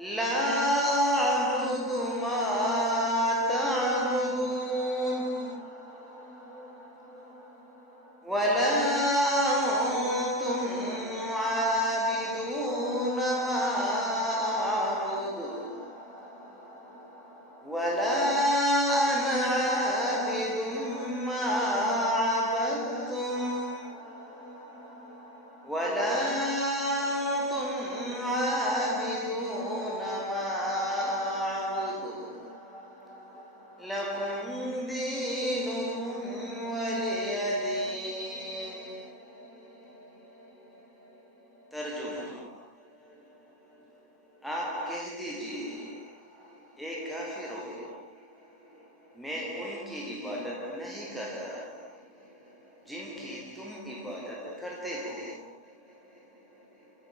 ला अअबुदु मा तअबुदून वला अंतुम आबिदून मा अअबुदु वला अना आबिदुम मा अबदतुम वला अंतुम आबिदून मा अअबुदु लकुम दीनुकुम वलिय दीन। तर्जुमा, आप कह दीजिए, ए काफिरों, मैं उनकी इबादत नहीं करता जिनकी तुम इबादत करते हो,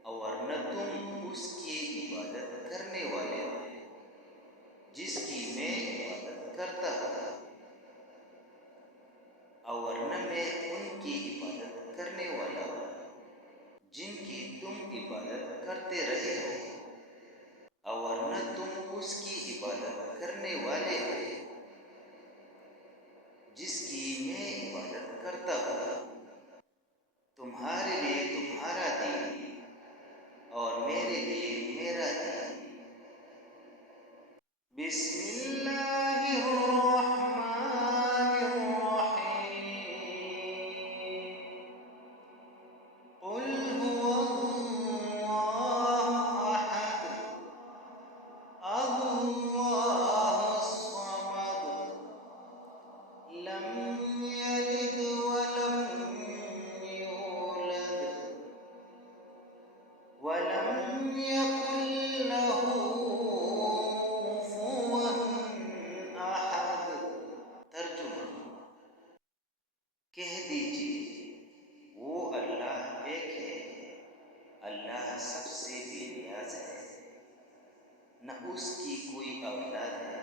और न तुम उसकी इबादत करने वाले हो जिसकी मैं इबादत करता हूँ, और न मैं उनकी इबादत करने वाला हूँ जिनकी तुम इबादत करते रहे हो, और न तुम उसकी इबादत करने वाले हो जिसकी मैं इबादत करता हूँ। तुम्हारे लिए तुम्हारा दीन और मेरे लिए मेरा दीन। बिस्मिल्लाहिर्रहमानिर्रहीम। कुल हुवल्लाहु अहद, अल्लाहुस समद, लम यलिद वलम यूलद वलम यकुल लहू कुफुवन अहद। तर्जुमा, कह दीजिए, वो अल्लाह एक है, अल्लाह सबसे बेनियाज है, न उसकी कोई औलाद है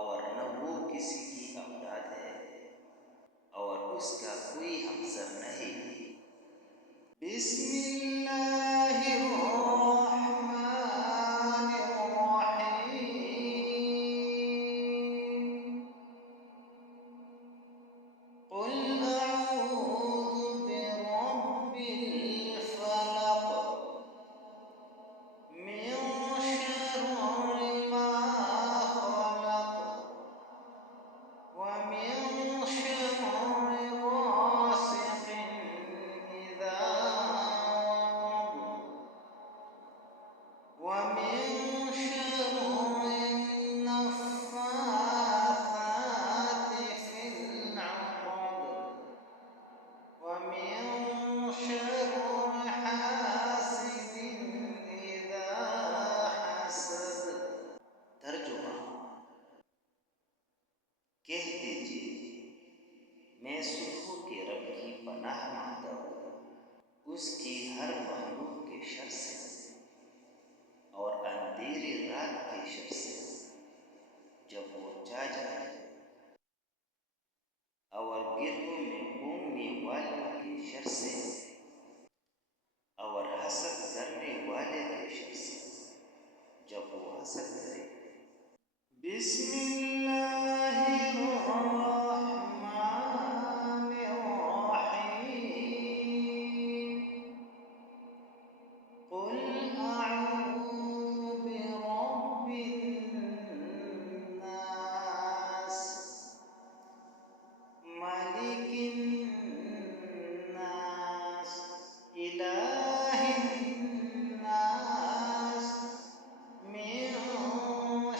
और न वो किसी की औलाद है, और उसका कोई हमसर नहीं। बिस्मिल्लाहिर्रहमानिर्रहीम। कुल अऊज़ु बिरब्बिल फलक, मिन शर्रि मा खलक, व मिन शर्रि गासिकिन इज़ा वक़ब, व मिन शर्रि नफ़्फ़ाथाति फ़िल उक़द, व मिन शर्रि हासिदिन इज़ा हसद। तर्जुमा, कह दीजिए, मैं सुबह के रब की पनाह मांगता हूँ, उसकी हर मखलूक के शर से और अंधेरी रात के शर से जब वो चा जाए, और गिरहों में घूमने वालों के शर से और हसद करने वाले के शर से जब वो हसद करे। बिस्मिल्लाहिर्रहमानिर्रहीम। कुल अऊज़ु बिरब्बिन नास, मलिकिन नास, इलाहिन नास, मिन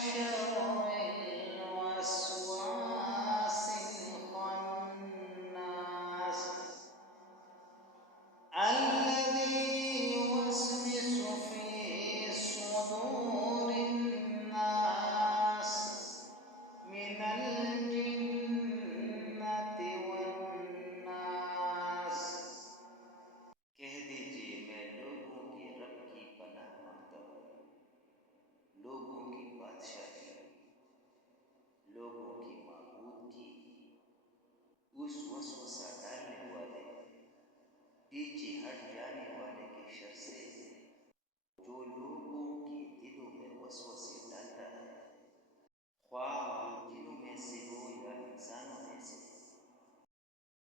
शर्रिल वस्वासिल खन्नास, الذي يوسوس في صدور الناس من الجنة والناस। कह दीजिए, मैं लोगों के रब की पनाह मांगता हूँ, लोगों की बादशाही, लोगों की माबूद की, उस वसवसा डालने वाले, पीछे हट जाने वाले के शर से जो लोग